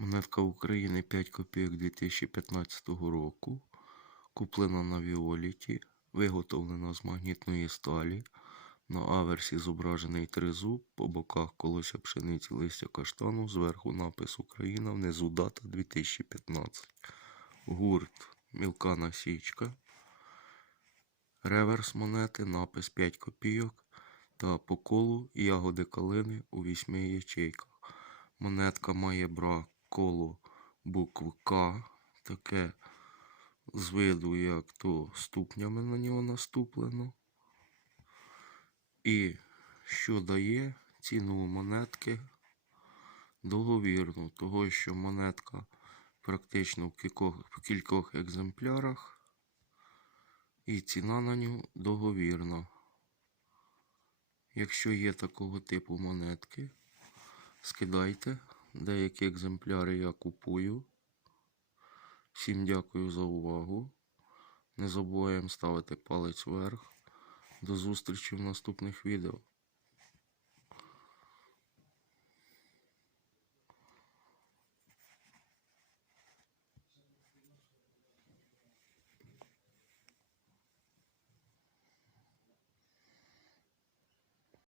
Монетка України 5 копійок 2015 року. Куплена на Віоліті. Виготовлена з магнітної сталі. На аверсі зображений тризуб, по боках колося пшениці листя каштану, зверху напис Україна, внизу дата 2015. Гурт мілка насічка. Реверс монети, напис 5 копійок та по колу ягоди калини у вісьми ячейках. Монетка має брак коло букв К, таке з виду, як то ступнями на нього наступлено. І що дає ціну монетки договірну, того що монетка практично в кількох, в кількох екземплярах, і ціна на нього договірна. Якщо є такого типу монетки, скидайте. Деякі екземпляри я купую. Всім дякую за увагу. Не забуваємо ставити палець вверх. До зустрічі в наступних відео.